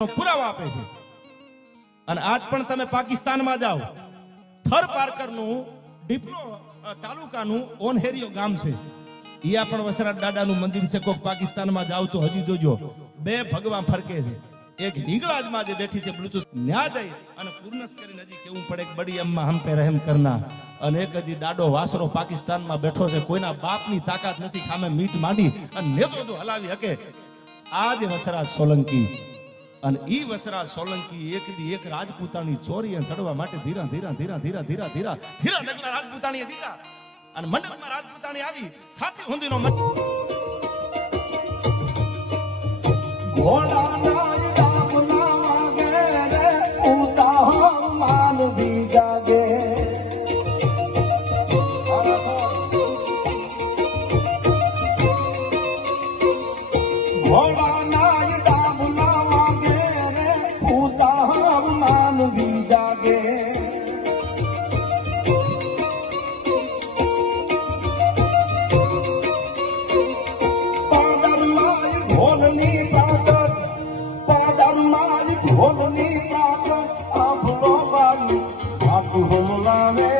પુરાવા આપે છે। અને આજ પણ તમે પાકિસ્તાનમાં જાઓ, થર પારકરનું ડિપ્લો તાલુકાનું ઓનહેરિયો ગામ છે, ઈયા પણ વસરાજ દાદાનું મંદિર છે। કોક પાકિસ્તાનમાં જાવ તો હજી જોજો બે ભગવાન ફરકે છે, એક હિંગળાજમાં જે બેઠી છે બ્લુટૂથ ન્યા જઈ અને પૂર્ણસ કરીને હજી કેવું પડે કે બડી અમ્મા હમ પે રહેમ કરના। અને એક હજી દાડો વાસરો પાકિસ્તાનમાં બેઠો છે, કોઈના બાપની તાકાત નથી ખામે મીટ માંડી અને નેતો જો હલાવી હકે। આ જે વસરાજ સોલંકી અને ઈ વસરાજ સોલંકી એક દી એક રાજપૂતાણી ચોરીએ ચડવા માટે ધીરા ધીરા ધીરા ધીરા ધીરા ધીરા ધીરા ડગલા રાજપૂતાણીએ દીધા અને મંડપમાં રાજપૂતાણી આવી છાતી હુંદીનો ઘોડાના ડાબલા વાગે રે ઉતા માનવી જાગે। ઘોડાના ડાબલા વાગે રે ઉતા માનવી જાગે। ઢોલની પાછળ ઢોલની પાછળ આભલો બારી હાથ હુમલાવે